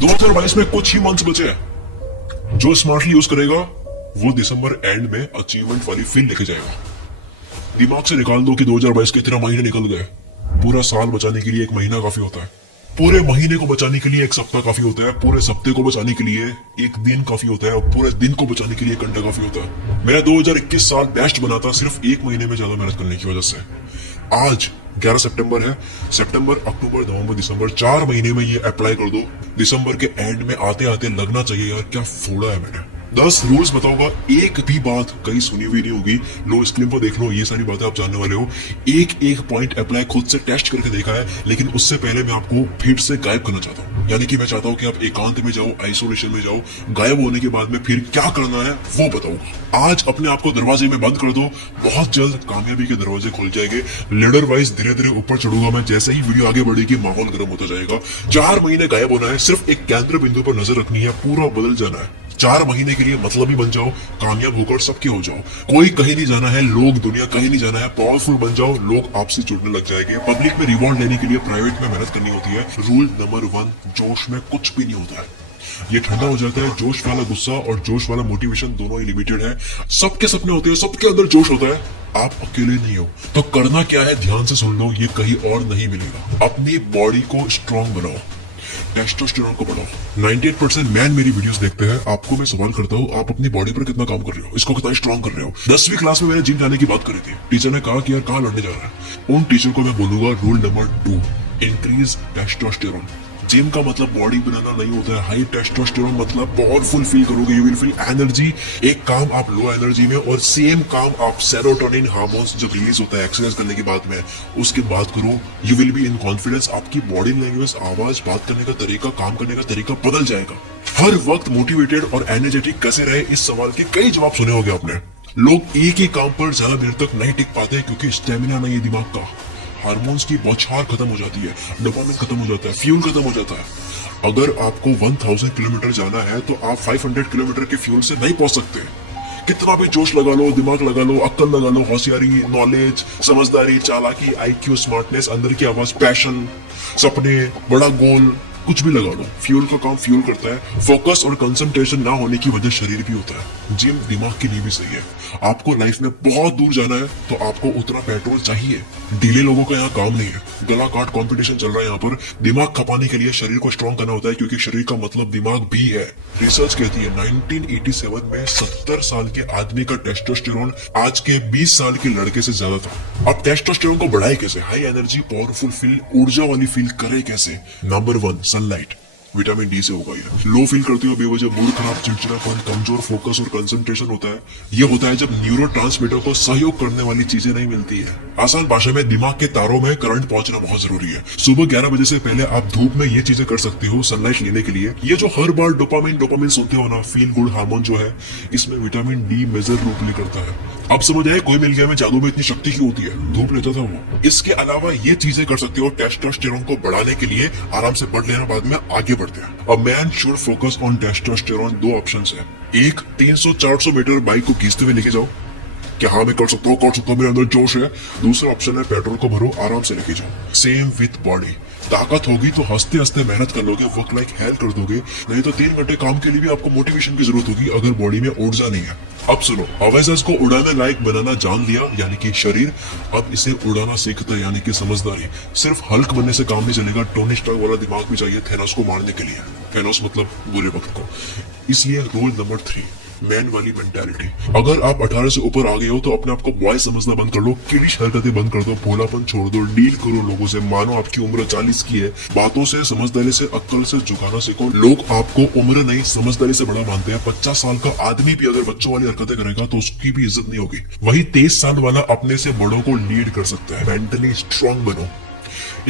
2022 में कुछ ही मंथ्स बचे हैं। जो स्मार्टली यूज करेगा वो दिसंबर एंड में अचीवमेंट वाली फील लेके जाएगा। दिमाग से निकाल दो कि 2022 के 13 महीने निकल गए। पूरा साल बचाने के लिए एक महीना काफी होता है। पूरे महीने को बचाने के लिए एक सप्ताह काफी होता है। पूरे सप्ताह को बचाने के लिए एक दिन काफी होता है। और पूरे दिन को बचाने के लिए एक घंटा काफी होता है। मेरा 2021 साल बेस्ट बना था सिर्फ एक महीने में ज्यादा मेहनत करने की वजह से। आज 11 सितंबर है। सितंबर, अक्टूबर, नवंबर, दिसंबर, 4 महीने में ये अप्लाई कर दो। दिसंबर के एंड में आते आते लगना चाहिए यार क्या फोड़ा है मैंने। 10 रूल्स बताऊंगा, एक भी बात कहीं सुनी हुई नहीं होगी। लो स्क्रीन पर देख लो, ये सारी बातें आप जानने वाले हो। एक एक पॉइंट अप्लाई खुद से टेस्ट करके देखा है, लेकिन उससे पहले मैं आपको फिर से गायब करना चाहता हूँ। यानी कि मैं चाहता हूँ कि आप एकांत में जाओ, आइसोलेशन में जाओ। गायब होने के बाद में फिर क्या करना है वो बताऊंगा। आज अपने आप को दरवाजे में बंद कर दो, बहुत जल्द कामयाबी के दरवाजे खुल जाएंगे। लेडर वाइज धीरे धीरे ऊपर चढ़ूंगा मैं। जैसे ही वीडियो आगे बढ़ेगी माहौल गर्म होता जाएगा। 4 महीने गायब होना है, सिर्फ एक केंद्र बिंदु पर नजर रखनी है, पूरा बदल जाना है। 4 महीने के लिए मतलबी बन जाओ, कामयाब होकर सबके हो जाओ। कोई कहीं नहीं जाना है, लोग दुनिया कहीं नहीं जाना है। पावरफुल बन जाओ, लोग आपसे जुड़ने लग जाएंगे। पब्लिक में रिवॉर्ड लेने के लिए प्राइवेट में मेहनत करनी होती है। रूल नंबर 1, जोश में कुछ भी नहीं होता है। ये ठंडा हो जाता है। जोश वाला गुस्सा और जोश वाला मोटिवेशन दोनों ही लिमिटेड है। सबके सपने होते हैं, सबके अंदर जोश होता है। आप अकेले नहीं हो। तो करना क्या है ध्यान से सुन लो, ये कहीं और नहीं मिलेगा। अपनी बॉडी को स्ट्रांग बनाओ, टेस्टोस्टेरोन को बढ़ाओ। 98% मैन मेरी वीडियोस देखते हैं। आपको मैं सवाल करता हूँ, आप अपनी बॉडी पर कितना काम कर रहे हो, इसको कितना स्ट्रांग कर रहे हो। 10वीं क्लास में मैंने जिम जाने की बात करी थी। टीचर ने कहा कि यार कहाँ लड़ने जा रहा है। उन टीचर को मैं बोलूंगा rule number 2, increase testosterone. Gym का मतलब बॉडी बनाना नहीं होता है। हाई टेस्टोस्टेरोन मतलब पावरफुल फील करोगे, यू विल फील एनर्जी। एक काम आप लो एनर्जी में और सेम काम आप सेरोटोनिन हार्मोन्स जब रिलीज होता है एक्सरसाइज करने के बाद में, उसके बाद करो। You will be in confidence. आपकी बॉडी लैंग्वेज, आवाज, बात करने का तरीका, काम करने का तरीका बदल जाएगा। हर वक्त मोटिवेटेड और एनर्जेटिक कैसे रहे, इस सवाल के कई जवाब सुने होंगे आपने। लोग एक ही काम पर ज्यादा देर तक नहीं टिक पाते क्योंकि स्टेमिना नहीं है दिमाग का। हार्मोन्स की बौछार खत्म हो जाती है, डोपामिन खत्म हो जाता है, फ्यूल खत्म हो जाता है। अगर आपको 1000 किलोमीटर जाना है तो आप 500 किलोमीटर के फ्यूल से नहीं पहुंच सकते। कितना भी जोश लगा लो, दिमाग लगा लो, अक्ल लगा लो, होशियारी, नॉलेज, समझदारी, चालाकी, आईक्यू, स्मार्टनेस, अंदर की आवाज, पैशन, सपने, बड़ा गोल, कुछ भी लगा लो, फ्यूल का काम फ्यूल करता है। फोकस और कंसंट्रेशन ना होने की वजह शरीर भी होता है। जिम दिमाग के लिए भी सही है। आपको लाइफ में बहुत दूर जाना है तो आपको उतना पेट्रोल चाहिए। डीले लोगों का यहाँ काम नहीं है। गला काट कंपटीशन चल रहा है यहाँ पर। दिमाग खपाने के लिए शरीर को स्ट्रॉन्ग करना होता है, क्योंकि शरीर का मतलब दिमाग भी है। रिसर्च कहती है 1987 में 70 साल के आदमी का टेस्टोस्टेरोन आज के 20 साल के लड़के से ज्यादा था। अब टेस्टोस्टेरोन को बढ़ाए कैसे, हाई एनर्जी, पावरफुल फील, ऊर्जा वाली फील करे कैसे। Number 1, sunlight. विटामिन डी से होगा ये। लो फील करते हो बेवजह, मूड खराब, चिड़चिड़ापन, कमजोर फोकस और कंसंट्रेशन होता है। ये होता है जब न्यूरोट्रांसमीटर को सहयोग करने वाली चीजें नहीं मिलती है। आसान भाषा में दिमाग के तारों में करंट पहुंचना बहुत जरूरी है। सुबह 11 बजे से पहले आप धूप में ये चीजें कर सकते हो सनलाइट लेने के लिए। ये जो हर बार डोपामिन सुनते हो ना, फील गुड हार्मोन जो है, इसमें vitamin D major role play करता है। अब समझ आए कोई मिल गया में जादू में इतनी शक्ति क्यों होती है। धूप लेता था वो। इसके अलावा ये चीजें कर सकते हो टेस्टोस्टेरोन को बढ़ाने के लिए। आराम से बढ़ लेना, बाद में आगे बढ़ते हैं। अब man should focus on testosterone. 2 options है। एक, 300-400 मीटर बाइक को खींचते हुए लेके जाओ। क्या हाँ मैं कर सकता हूँ, मेरे अंदर जोश है। दूसरा ऑप्शन है पेट्रोल को भरो, आराम से लेके जाओ। Same with body. ताकत होगी तो हंसते हंसते मेहनत कर लोगे, वर्क लाइक हेल कर दोगे। नहीं तो 3 घंटे काम के लिए भी आपको मोटिवेशन की जरूरत होगी अगर बॉडी में ऊर्जा नहीं है। अब सुनो, हवाईजहाज को उड़ाने लायक बनाना जान लिया यानी कि शरीर। अब इसे उड़ाना सीखता है यानी कि समझदारी। सिर्फ हल्क बनने से काम नहीं चलेगा, टोनी स्टार्क वाला दिमाग भी चाहिए थेनोस को मारने के लिए। थेनोस मतलब बुरे वक्त को। इसलिए रूल नंबर 3, मैन वाली मेंटालिटी। अगर आप 18 से ऊपर आ गए हो तो अपने आप को बॉय समझना बंद कर लो, किडिश हरकतें बंद कर दो, भोलापन छोड़ दो, डील करो लोगों से। मानो आपकी उम्र 40 की है। बातों से, समझदारी से, अक्ल से झुकाना सीखो। लोग आपको उम्र नहीं समझदारी से बड़ा मानते हैं। 50 साल का आदमी भी अगर बच्चों वाली हरकतें करेगा तो उसकी भी इज्जत नहीं होगी। वही 23 साल वाला अपने से बड़ों को लीड कर सकता है। मेंटली स्ट्रांग बनो।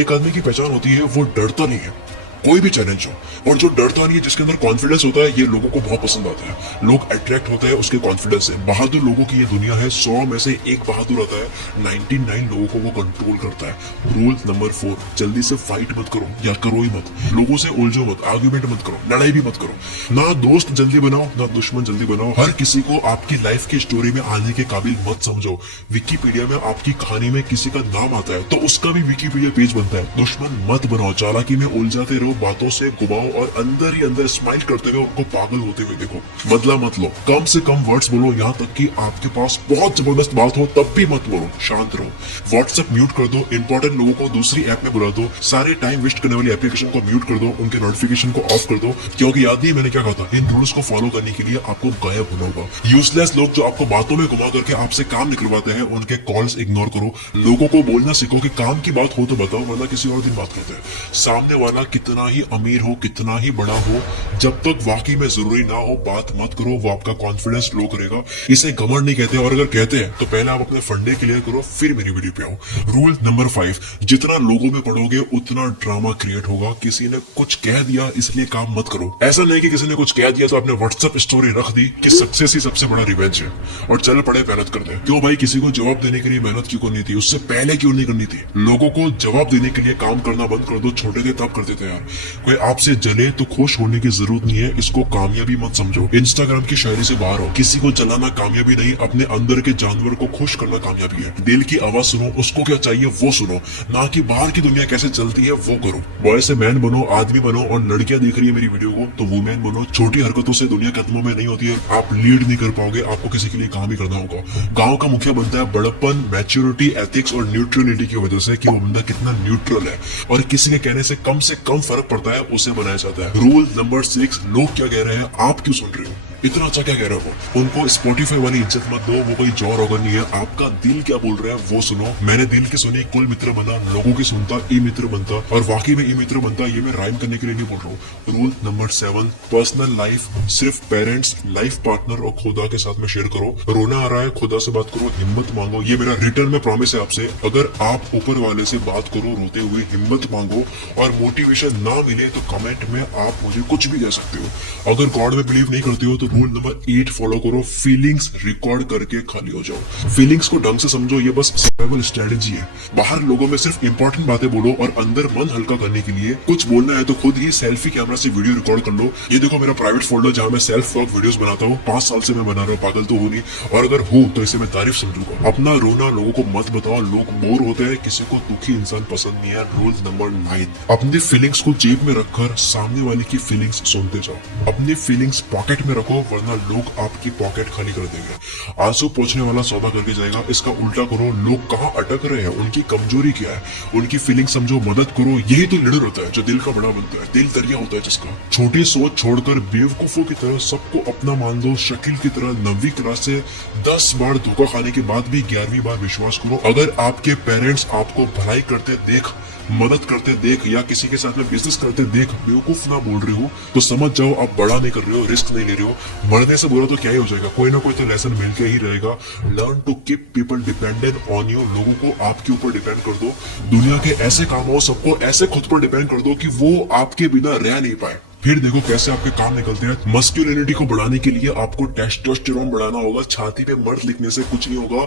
एक आदमी की पहचान होती है वो डरता नहीं है कोई भी चैलेंज हो। और जो डरता नहीं है, जिसके अंदर कॉन्फिडेंस होता है, ये लोगों को बहुत पसंद आता है। लोग अट्रैक्ट होते हैं उसके कॉन्फिडेंस से। बहादुर लोगों की ये दुनिया है। 100 में से एक बहादुर आता है, 99 लोगों को वो कंट्रोल करता है। रूल नंबर 4, जल्दी से फाइट मत करो या करो ही मत। लोगों से उलझो मत, आर्ग्यूमेंट मत करो, लड़ाई भी मत करो। ना दोस्त जल्दी बनाओ ना दुश्मन जल्दी बनाओ। हर किसी को आपकी लाइफ की स्टोरी में आने के काबिल मत समझो। विकिपीडिया में आपकी कहानी में किसी का नाम आता है तो उसका भी विकिपीडिया पेज बनता है। दुश्मन मत बनाओ, चालाकी में उलझाते रहो, लो, बातों से घुमाओ और अंदर ही अंदर स्माइल करते हुए उनको पागल होते हुए देखो। बदला मत लो, कम से कम वर्ड्स बोलो, यहाँ तक कि आपके पास बहुत जबरदस्त बात हो तब भी मत बोलो, शांत रहो। व्हाट्सएप म्यूट कर दो, इंपॉर्टेंट लोगों को दूसरी ऐप में बुला दो, सारे टाइम वेस्ट करने वाली एप्लीकेशन को म्यूट कर दो, उनके नोटिफिकेशन को ऑफ कर दो, क्योंकि याद नहीं मैंने क्या कहा था, इन रूल्स को फॉलो करने के लिए आपको गायब होना होगा। यूजलेस लोग जो आपको बातों में घुमा करके आपसे काम निकलवाते हैं, उनके कॉल्स इग्नोर करो। लोगों को बोलना सीखो कि काम की बात हो तो बताओ, वरना किसी और दिन बात करते हैं। सामने वाला कितना ही अमीर हो, कितना ही बड़ा हो, जब तक वाकई में जरूरी ना हो बात मत करो, वो आपका कॉन्फिडेंस लो करेगा। इसे घमंड नहीं कहते, और अगर कहते हैं तो पहले आप अपने फंडे क्लियर करो, फिर मेरी वीडियो पे आओ। रूल नंबर 5, जितना लोगों में पढ़ोगे उतना ड्रामा क्रिएट होगा। किसी ने कुछ कह दिया इसलिए काम मत करो। ऐसा नहीं कि किसी ने कुछ कह दिया तो आपने व्हाट्सएप स्टोरी रख दी कि सक्सेस ही सबसे बड़ा रिवेंज है और चल पड़े मेहनत करते हैं। क्यों भाई, किसी को जवाब देने के लिए मेहनत क्यों करनी थी, उससे पहले क्यों नहीं करनी थी? लोगों को जवाब देने के लिए काम करना बंद कर दो। छोटे थे तब करते थे यार। कोई आपसे जले तो खुश होने की जरूरत नहीं है, इसको कामयाबी मत समझो। इंस्टाग्राम की शायरी से बाहर हो। किसी को जलाना कामयाबी नहीं, अपने अंदर के जानवर को खुश करना कामयाबी है। दिल की आवाज सुनो, उसको क्या चाहिए वो सुनो, ना कि बाहर की दुनिया कैसे चलती है वो करो। बॉय से मैन बनो, आदमी बनो, और लड़कियां देख रही है मेरी वीडियो को तो वुमेन बनो। छोटी हरकतों से दुनिया कदमों में नहीं होती है। आप लीड नहीं कर पाओगे, आपको किसी के लिए काम ही करना होगा। गांव का मुखिया बनता है बड़प्पन, मैच्योरिटी, एथिक्स और न्यूट्रलिटी की वजह से कि वो बंदा कितना न्यूट्रल है और किसी के कहने से कम फर्क पड़ता है, उसे बनाया जाता है। रूल नंबर 6, लोग क्या कह रहे हैं आप क्यों सुन रहे हो? इतना अच्छा क्या कह रहे हो? उनको स्पॉटिफाई वाली इज्जत मत दो, वो कोई जॉर ऑर्गन नहीं है। आपका दिल क्या बोल रहा है वो सुनो। मैंने दिल की सुनी, कुल मित्र बना, लोगों की सुनता, ई मित्र बनता, और वाकई में ई मित्र बनता। ये मैं राइम करने के लिए नहीं बोल रहा हूँ। रूल नंबर 7, पर्सनल लाइफ सिर्फ पेरेंट्स, लाइफ पार्टनर और खुदा के साथ में शेयर करो। रोना आ रहा है, खुदा से बात करो, हिम्मत मांगो। ये मेरा रिटर्न में प्रॉमिस है आपसे। अगर आप ऊपर वाले से बात करो रोते हुए, हिम्मत मांगो, और मोटिवेशन ना मिले तो कमेंट में आप मुझे कुछ भी कह सकते हो। अगर गॉड में बिलीव नहीं करते हो तो रूल नंबर 8 फॉलो करो, फीलिंग्स रिकॉर्ड करके खाली हो जाओ। फीलिंग्स को ढंग से समझो, ये बस सर्वाइवल स्ट्रेटेजी है। बाहर लोगों में सिर्फ इंपॉर्टेंट बातें बोलो और अंदर मन हल्का करने के लिए कुछ बोलना है तो खुद ही सेल्फी कैमरा से वीडियो रिकॉर्ड कर लो। ये देखो मेरा प्राइवेट फोल्डर जहां मैं सेल्फ टॉक वीडियोस बनाता हूँ। 5 साल से मैं बना रहा हूँ, पागल तो हूँ नहीं, और अगर हूँ तो इसे मैं तारीफ समझूंगा। अपना रोना लोगों को मत बताओ, लोग बोर होते हैं, किसी को दुखी इंसान पसंद नहीं है। रूल नंबर 9, अपनी फीलिंग्स को जेब में रखकर सामने वाले की फीलिंग्स सुनते जाओ। अपनी फीलिंग्स पॉकेट में रखो, वरना लोग आपकी पॉकेट खाली कर देंगे। आंसू पोंछने वाला सौदा करके जाएगा। इसका उल्टा करो, लोग कहाँ अटक रहे हैं, उनकी कमजोरी क्या है, उनकी फीलिंग समझो, मदद करो। यही तो लीडर होता है जो दिल का बड़ा बनता है। दिल दरिया होता है जिसका। छोटी सोच छोड़कर बेवकूफों की तरह सबको अपना मान दो। शकील की तरह 9वीं क्लास से 10 बार धोखा खाने के बाद भी 11वीं बार विश्वास करो। अगर आपके पेरेंट्स आपको भलाई करते देख, मदद करते देख, या किसी के साथ में बिजनेस करते देख बेवकूफ ना बोल रहे हो तो समझ जाओ आप बड़ा नहीं कर रहे हो, रिस्क नहीं ले रहे हो। मरने से बुरा तो क्या ही हो जाएगा, कोई ना कोई तो लेसन मिलके ही रहेगा। Learn to keep people dependent on you. लोगों को आपके ऊपर डिपेंड कर दो। दुनिया के ऐसे काम हो, सबको ऐसे खुद पर डिपेंड कर दो कि वो आपके बिना रह नहीं पाए। फिर देखो कैसे आपके काम निकलते हैं। मस्कुलिनिटी को बढ़ाने के लिए आपको टेस्टोस्टेरोन बढ़ाना होगा। छाती पे मर्द लिखने से कुछ नहीं होगा,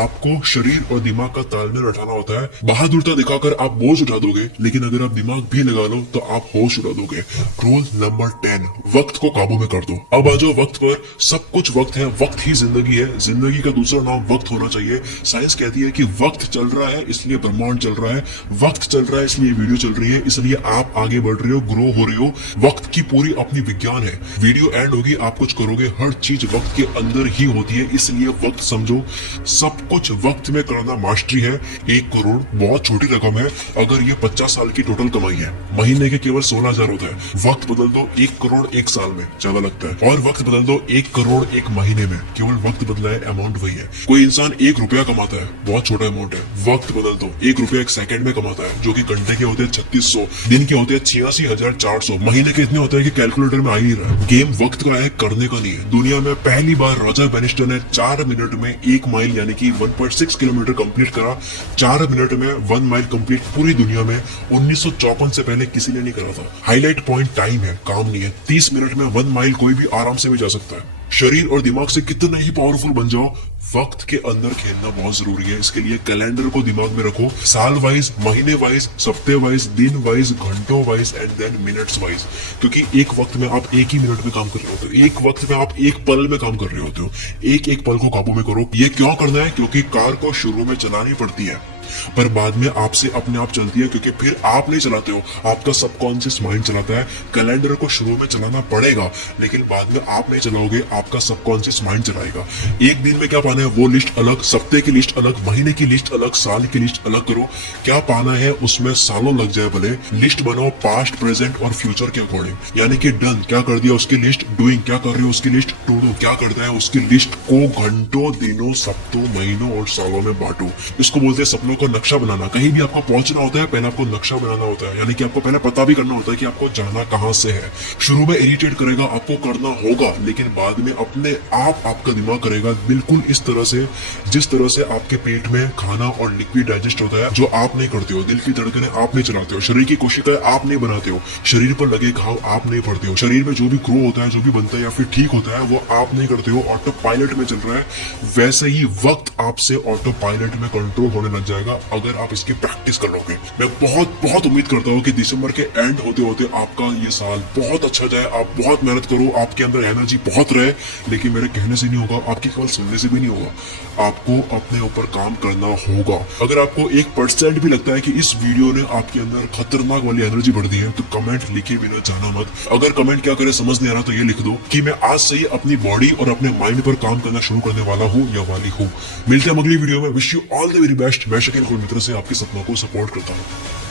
आपको शरीर और दिमाग का तालमेल बैठाना होता है। बहादुरता दिखाकर आप बोझ उठा दोगे, लेकिन अगर आप दिमाग भी लगा लो तो आप होश उड़ा दोगे। रूल नंबर 10, वक्त को काबू में कर दो। अब आ जाओ वक्त पर। सब कुछ वक्त है, वक्त ही जिंदगी है। जिंदगी का दूसरा नाम वक्त होना चाहिए। साइंस कहती है कि वक्त चल रहा है इसलिए ब्रह्मांड चल रहा है, वक्त चल रहा है इसलिए वीडियो चल रही है, इसलिए आप आगे बढ़ रहे हो, ग्रो हो रहे हो। वक्त की पूरी अपनी विज्ञान है। वीडियो एंड होगी, आप कुछ करोगे, हर चीज वक्त के अंदर ही होती है, इसलिए वक्त समझो। सब कुछ वक्त में करना मास्टरी है। 1 करोड़ बहुत छोटी रकम है अगर ये 50 साल की टोटल कमाई है। महीने के केवल 16,000 होता है। वक्त बदल दो, 1 करोड़ 1 साल में ज्यादा लगता है, और वक्त बदल दो 1 करोड़ 1 महीने में, केवल वक्त बदला है, अमाउंट वही है। कोई इंसान 1 रुपया कमाता है, बहुत छोटा अमाउंट है। वक्त बदल दो, 1 रुपया 1 सेकंड में कमाता है, जो कि घंटे के होते हैं 3600, दिन के होते हैं 86,400, महीने के इतने होते हैं कि कैलकुलेटर में आ ही रहा है। गेम वक्त का है, करने का नहीं है। दुनिया में पहली बार रॉजर बेनिस्टर ने 4 मिनट में 1 माइल यानी कि 1.6 किलोमीटर कंप्लीट करा। 4 मिनट में 1 माइल कंप्लीट पूरी दुनिया में 1954 से पहले किसी ने नहीं करा था। हाईलाइट पॉइंट टाइम है, काम नहीं है। 30 मिनट में 1 माइल कोई भी आराम से भी जा सकता है। शरीर और दिमाग से कितना ही पावरफुल बन जाओ, वक्त के अंदर खेलना बहुत जरूरी है। इसके लिए कैलेंडर को दिमाग में रखो, साल वाइज, महीने वाइज, हफ्ते वाइज, दिन वाइज, घंटों wise and then minutes wise. क्योंकि एक वक्त में आप एक ही मिनट में काम कर रहे होते हो, एक वक्त में आप एक पल में काम कर रहे होते हो। एक एक पल को काबू में करो। ये क्यों करना है? क्योंकि कार को शुरू में चलानी पड़ती है, पर बाद में आपसे अपने आप चलती है, क्योंकि फिर आप नहीं चलाते हो, आपका सबकॉन्शियस माइंड चलाता है। कैलेंडर को शुरू में चलाना पड़ेगा, लेकिन बाद में आप नहीं चलाओगे, आपका सबकॉन्शियस माइंड चलाएगा। एक दिन में क्या पाना है वो लिस्ट अलग, सप्ताह की लिस्ट अलग, महीने की लिस्ट अलग, साल की लिस्ट अलग करो। क्या पाना है उसमें सालों लग जाए भले, लिस्ट बनाओ पास्ट, प्रेजेंट और फ्यूचर के अकॉर्डिंग। यानी कि डन क्या कर दिया उसकी लिस्ट, डूइंग क्या कर रहे हो उसकी लिस्ट, टू डू क्या करता है उसकी लिस्ट को घंटों, दिनों, सप्तों, महीनों और सालों में बांटो। इसको बोलते हैं सपनों का नक्शा बनाना। कहीं भी आपको पहुंचना होता है, पहले आपको नक्शा बनाना होता है, यानी कि आपको पहले पता भी करना होता है कि आपको जाना कहां से है। शुरू में इरिटेट करेगा, आपको करना होगा, लेकिन बाद में अपने आप आपका दिमाग करेगा बिल्कुल इस तरह से जिस तरह से आपके पेट में खाना और लिक्विड डाइजेस्ट होता है, जो आप नहीं करते हो। दिल की धड़कनें आप नहीं चलाते हो, शरीर की कोशिकाएं आप नहीं बनाते हो, शरीर पर लगे घाव आप नहीं पड़ते हो, शरीर में जो भी ग्रो होता है, जो भी बनता है या फिर ठीक होता है, वो आप नहीं करते हो, ऑटो पायलट में चल रहा है। वैसे ही वक्त आपसे ऑटो पायलट में कंट्रोल होने लग जाएगा अगर आप इसकी प्रैक्टिस कर लोगे। मैं बहुत बहुत उम्मीद करता हूँ कि दिसंबर के एंड होते होते आपका ये साल बहुत अच्छा जाए, आप बहुत मेहनत करो, आपके अंदर एनर्जी बहुत रहे। लेकिन मेरे कहने से नहीं होगा, आपकी केवल सुनने से भी नहीं होगा, आपको अपने ऊपर काम करना होगा। अगर आपको 1% भी लगता है कि इस वीडियो ने आपके अंदर खतरनाक वाली एनर्जी बढ़ दी है, तो कमेंट लिखे बिना जाना मत। अगर कमेंट क्या करे समझ नहीं आ रहा तो ये लिख दो कि मैं आज से ही अपनी बॉडी और अपने माइंड पर काम करना शुरू करने वाला हूँ या वाली हूँ। मिलते हैं अगली वीडियो में। Wish you all the very best. मैं शकील मित्र से आपके सपनों को सपोर्ट करता हूँ।